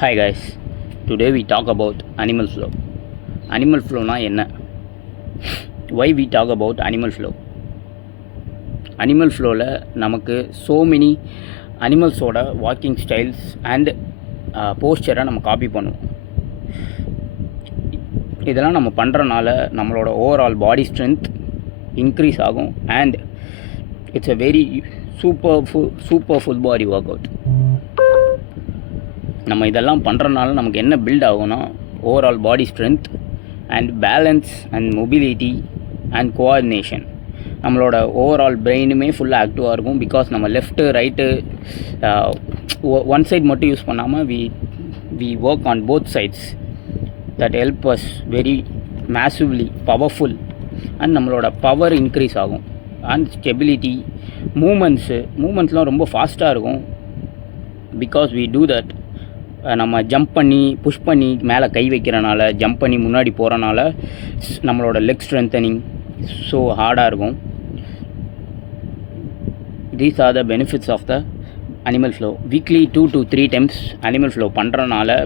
Hi guys, today we talk about animal flow. Animal flow na enna? Why we talk about animal flow? Animal flow la namakku so many animals oda walking styles and posture நம்ம copy பண்ணுவோம். இதெல்லாம் நம்ம பண்ணுறனால நம்மளோட overall body strength increase ஆகும் and it's a very super full body workout. நம்ம இதெல்லாம் பண்ணுறனால நமக்கு என்ன பில்ட் ஆகும்னா overall body strength and balance and mobility and coordination. நம்மளோட ஓவரால் பிரெயினுமே ஃபுல்லாக ஆக்டிவாக இருக்கும். பிகாஸ் நம்ம லெஃப்ட்டு ரைட்டு ஒன் சைட் மட்டும் யூஸ் பண்ணாமல் we work on both sides. That help us very massively powerful and நம்மளோட பவர் இன்க்ரீஸ் ஆகும். அண்ட் ஸ்டெபிலிட்டி மூமெண்ட்ஸ்லாம் ரொம்ப ஃபாஸ்ட்டாக இருக்கும். Because we do that. நம்ம ஜம்ப் பண்ணி புஷ் பண்ணி மேலே கை வைக்கிறனால, ஜம்ப் பண்ணி முன்னாடி போகிறனால நம்மளோட லெக் ஸ்ட்ரென்தனிங் ஸோ ஹார்டாக இருக்கும். These are the benefits of the animal flow. Weekly 2 to 3 times animal flow பண்ணுறனால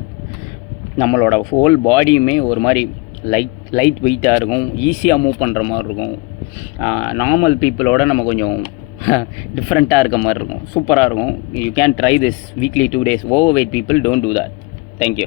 நம்மளோட ஹோல் பாடியுமே ஒரு மாதிரி லைட் வெயிட்டாக இருக்கும், ஈஸியாக மூவ் பண்ணுற மாதிரி இருக்கும். நார்மல் பீப்புளோட நம்ம கொஞ்சம் டிஃப்ரெண்ட்டாக இருக்க மாதிரி இருக்கும், சூப்பராக இருக்கும். You can try this weekly 2 days. Over weight people don't do that. Thank you.